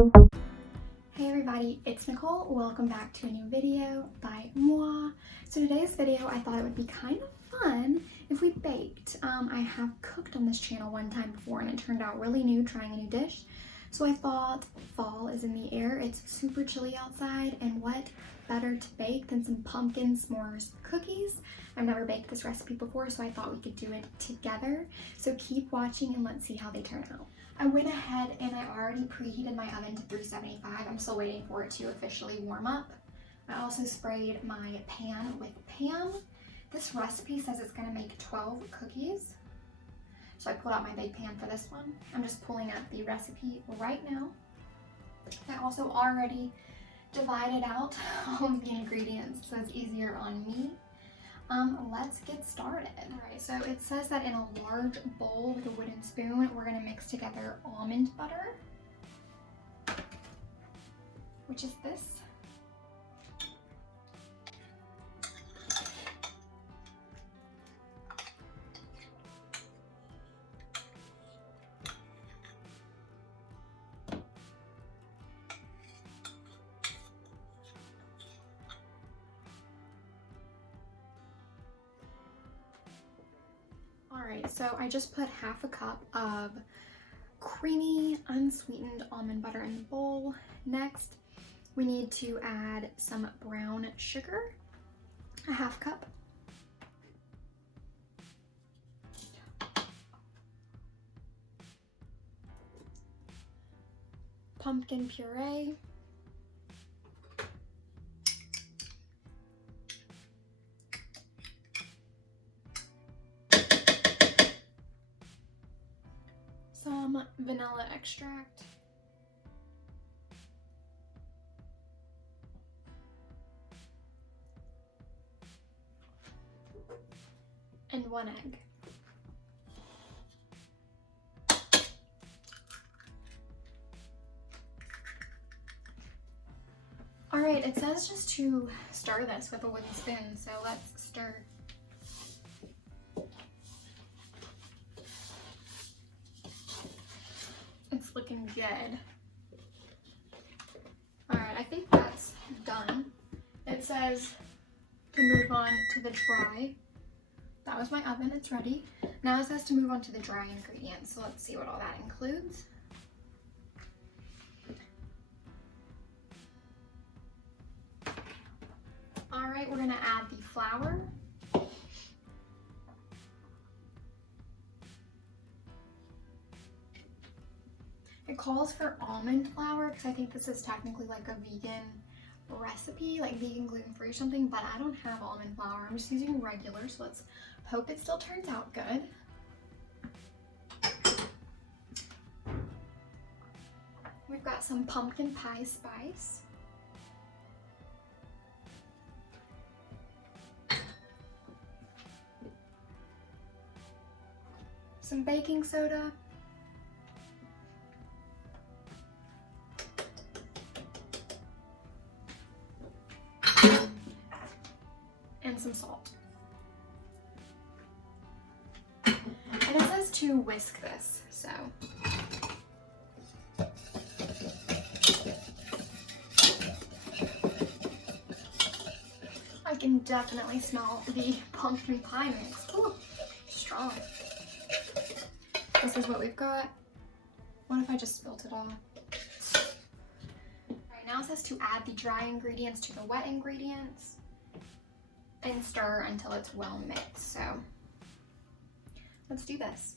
Hey everybody, it's Nicole. Welcome back to a new video by moi. So today's video, I thought it would be kind of fun if we baked. I have cooked on this channel one time before and it turned out really new, trying a new dish. So I thought fall is in the air, it's super chilly outside, and what better to bake than some pumpkin s'mores cookies. I've never baked this recipe before, so I thought we could do it together. So keep watching and let's see how they turn out. I went ahead and I already preheated my oven to 375. I'm still waiting for it to officially warm up. I also sprayed my pan with Pam. This recipe says it's gonna make 12 cookies. So I pulled out my big pan for this one. I'm just pulling up the recipe right now. I also already divided out all of the ingredients so it's easier on me. Let's get started. All right, so it says that in a large bowl with a wooden spoon, we're gonna mix together almond butter, which is this. Alright, so I just put half a cup of creamy, unsweetened almond butter in the bowl. Next, we need to add some brown sugar, a half cup. Pumpkin puree. Some vanilla extract. And 1 egg. All right, it says just to stir this with a wooden spoon, so let's stir. It's looking good. All right, I think that's done. It says to move on to the dry. That was my oven, it's ready. Now it says to move on to the dry ingredients, so let's see what all that includes. All right, we're gonna add the flour. It calls for almond flour because I think this is technically like a vegan recipe, like vegan gluten-free or something, but I don't have almond flour. I'm just using regular, so let's hope it still turns out good. We've got some pumpkin pie spice. Some baking soda. And some salt. And it says to whisk this, so. I can definitely smell the pumpkin pie mix. Ooh, strong. This is what we've got. What if I just spilt it all? Right, now it says to add the dry ingredients to the wet ingredients and stir until it's well mixed. So let's do this.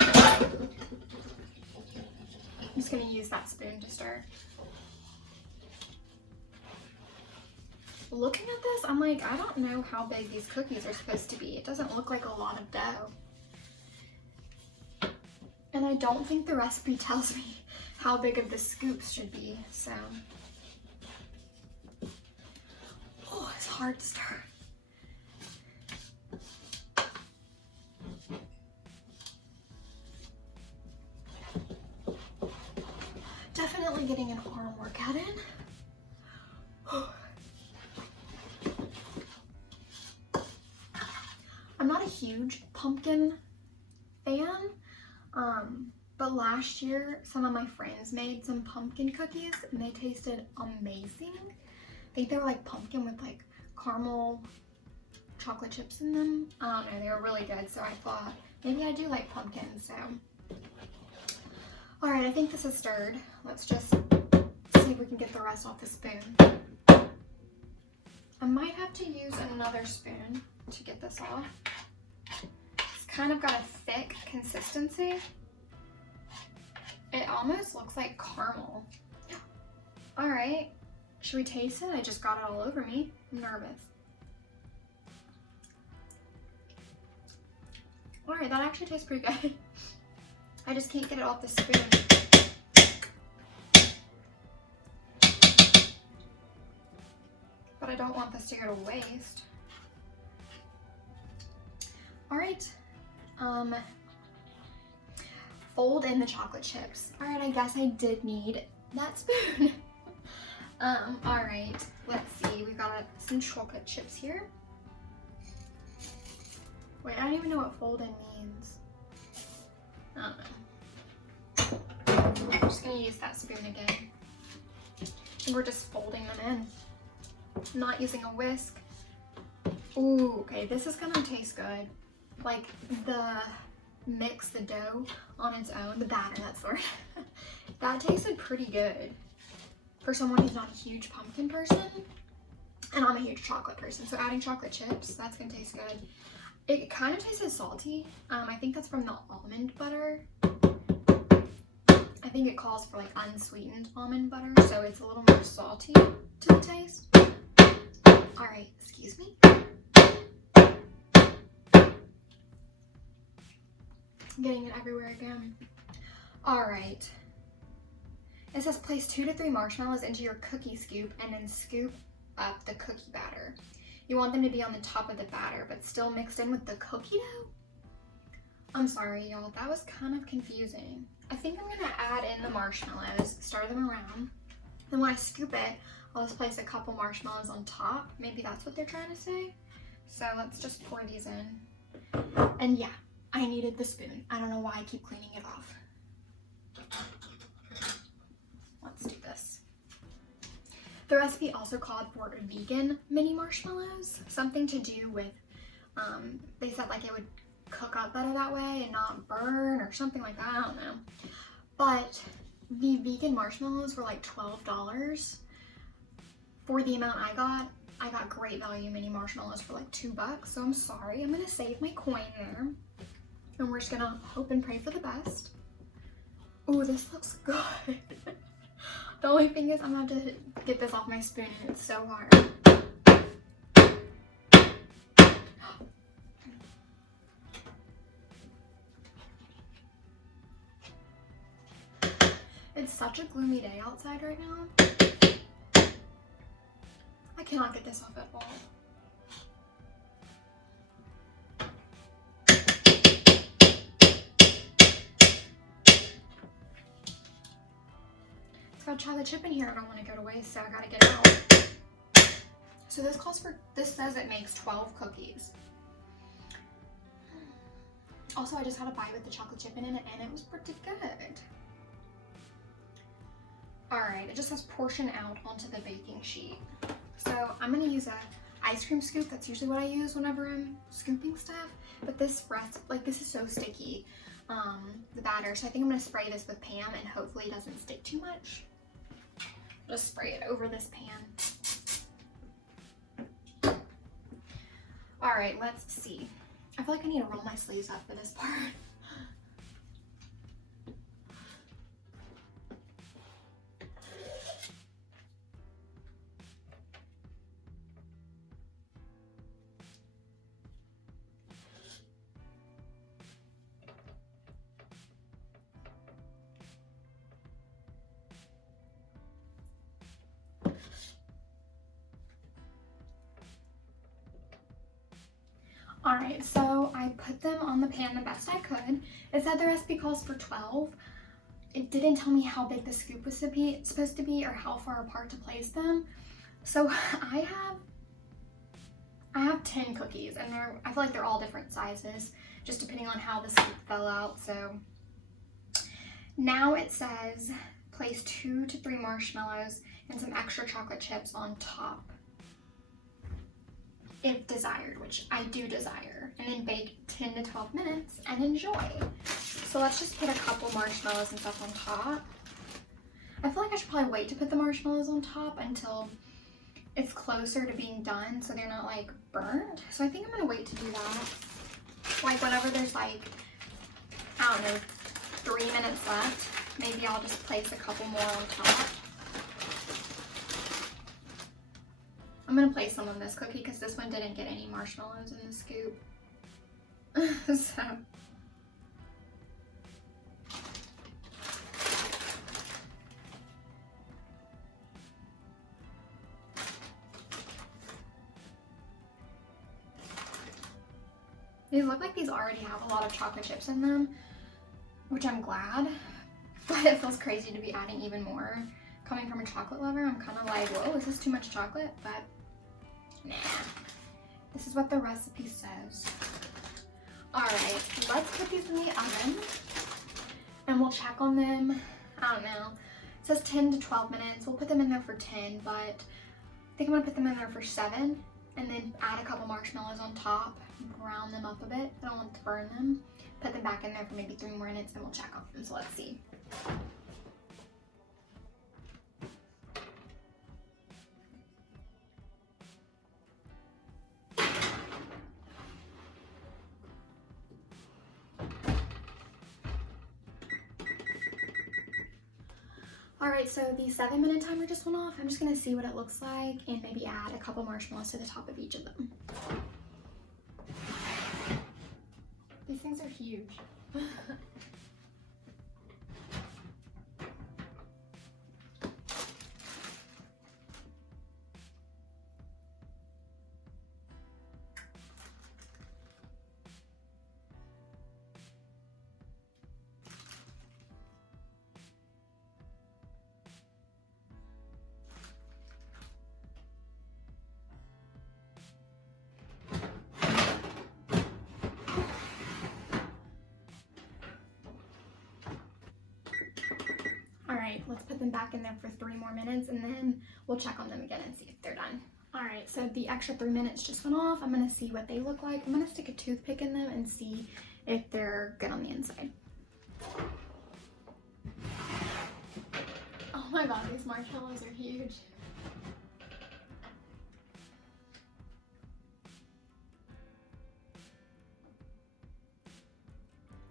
I'm just gonna use that spoon to stir. Looking at this, I'm like, I don't know how big these cookies are supposed to be. It doesn't look like a lot of dough. And I don't think the recipe tells me how big of the scoops should be, so. Oh, it's hard to stir. Definitely getting an arm workout in. I'm not a huge pumpkin fan. But last year, some of my friends made some pumpkin cookies and they tasted amazing. I think they were like pumpkin with like caramel chocolate chips in them. I don't know, they were really good. So I thought maybe I do like pumpkin, so. All right, I think this is stirred. Let's just see if we can get the rest off the spoon. I might have to use another spoon to get this off. It's kind of got a thick consistency. It almost looks like caramel. All right, should we taste it? I just got it all over me. I'm nervous. All right, that actually tastes pretty good. I just can't get it off the spoon. But I don't want this to go to waste. All right, fold in the chocolate chips. All right, I guess I did need that spoon. All right, let's see. We've got some chocolate chips here. Wait, I don't even know what fold in means. I don't know. I'm just gonna use that spoon again. And we're just folding them in. I'm not using a whisk. Ooh, okay, this is gonna taste good. Like the dough on its own, the batter, that's the word. That tasted pretty good for someone who's not a huge pumpkin person. And I'm a huge chocolate person, so adding chocolate chips, that's gonna taste good. It kind of tasted salty. I think that's from the almond butter. I think it calls for like unsweetened almond butter, so it's a little more salty to the taste. All right, excuse me. I'm getting it everywhere again. All right. It says place 2 to 3 marshmallows into your cookie scoop and then scoop up the cookie batter. You want them to be on the top of the batter, but still mixed in with the cookie dough? I'm sorry, y'all, that was kind of confusing. I think I'm gonna add in the marshmallows, stir them around. Then when I scoop it, I'll just place a couple marshmallows on top. Maybe that's what they're trying to say. So let's just pour these in. And yeah, I needed the spoon. I don't know why I keep cleaning it off. Let's do this. The recipe also called for vegan mini marshmallows, something to do with, they said like it would cook up better that way and not burn or something like that, I don't know. But the vegan marshmallows were like $12. For the amount I got great value mini marshmallows for like $2, so I'm sorry. I'm gonna save my coin there. And we're just gonna hope and pray for the best. Oh, this looks good. The only thing is I'm gonna have to get this off my spoon and it's so hard. It's such a gloomy day outside right now. I cannot get this off at all. It's got chocolate chip in here. I don't want to go to waste, so I gotta get it out. So this says it makes 12 cookies. Also, I just had a bite with the chocolate chip in it and it was pretty good. All right, it just says portion out onto the baking sheet. So I'm gonna use a ice cream scoop. That's usually what I use whenever I'm scooping stuff. But this this is so sticky, the batter. So I think I'm gonna spray this with Pam and hopefully it doesn't stick too much. Just spray it over this pan. All right, let's see. I feel like I need to roll my sleeves up for this part. All right, so I put them on the pan the best I could. It said the recipe calls for 12. It didn't tell me how big the scoop was supposed to be or how far apart to place them. So I have 10 cookies and I feel like they're all different sizes just depending on how the scoop fell out. So Now it says place 2 to 3 marshmallows and some extra chocolate chips on top, if desired, which I do desire, and then bake 10 to 12 minutes and enjoy. So let's just put a couple marshmallows and stuff on top. I feel like I should probably wait to put the marshmallows on top until it's closer to being done so they're not like burnt. So I think I'm gonna wait to do that. Like whenever there's like, I don't know, 3 minutes left, maybe I'll just place a couple more on top. I'm gonna place some on this cookie because this one didn't get any marshmallows in the scoop. So. These look like these already have a lot of chocolate chips in them, which I'm glad, but it feels crazy to be adding even more. Coming from a chocolate lover, I'm kind of like, whoa, is this too much chocolate? But nah, this is what the recipe says. All right, let's put these in the oven and we'll check on them. I don't know, it says 10 to 12 minutes. We'll put them in there for 10, but I think I'm gonna put them in there for 7 and then add a couple marshmallows on top, brown them up a bit. I don't want to burn them. Put them back in there for maybe 3 more minutes and we'll check on them, so let's see. Alright, so the 7-minute timer just went off. I'm just gonna see what it looks like and maybe add a couple marshmallows to the top of each of them. These things are huge. Alright, let's put them back in there for 3 more minutes and then we'll check on them again and see if they're done. Alright, so the extra 3 minutes just went off. I'm gonna see what they look like. I'm gonna stick a toothpick in them and see if they're good on the inside. Oh my god, these marshmallows are huge.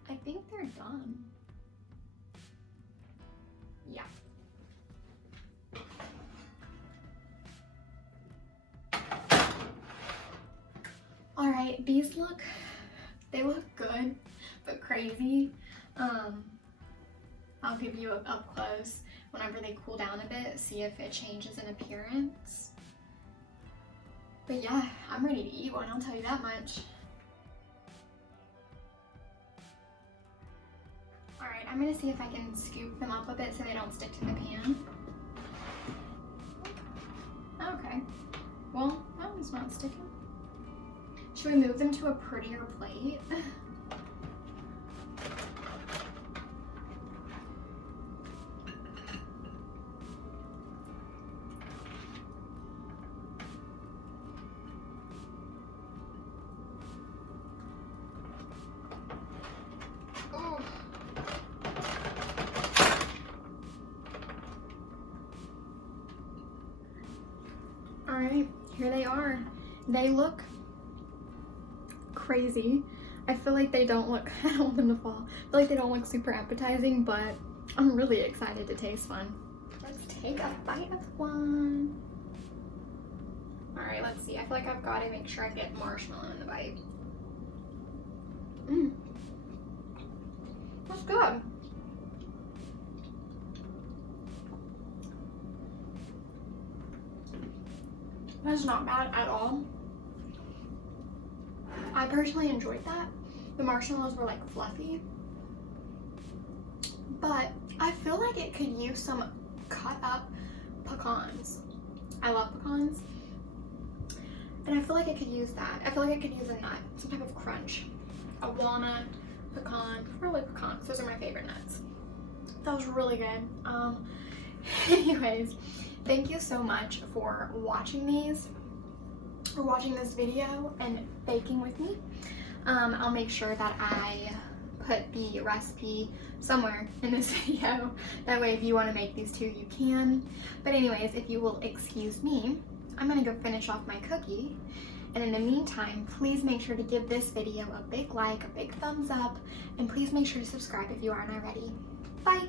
I think they're done. Yeah. Alright, these look good, but crazy. I'll give you up close whenever they cool down a bit, see if it changes in appearance. But yeah, I'm ready to eat one, I'll tell you that much. Alright, I'm gonna see if I can scoop them up a bit so they don't stick to the pan. Okay, well, that one's not sticking. Should we move them to a prettier plate? Alright, here they are. They look crazy. I feel like they don't look, I don't want them to fall. I feel like they don't look super appetizing, but I'm really excited to taste one. Let's take a bite of one. Alright, let's see. I feel like I've got to make sure I get marshmallow in the bite. That's good. That's not bad at all. I personally enjoyed that. The marshmallows were like fluffy, but I feel like it could use some cut up pecans. I love pecans, and I feel like it could use that. I feel like it could use a nut, some type of crunch. A walnut, pecan, probably pecans. Those are my favorite nuts. That was really good. Anyways, thank you so much for watching this video and baking with me. I'll make sure that I put the recipe somewhere in this video. That way if you want to make these too, you can. But anyways, if you will excuse me, I'm gonna go finish off my cookie. And in the meantime, please make sure to give this video a big like, a big thumbs up, and please make sure to subscribe if you aren't already. Bye!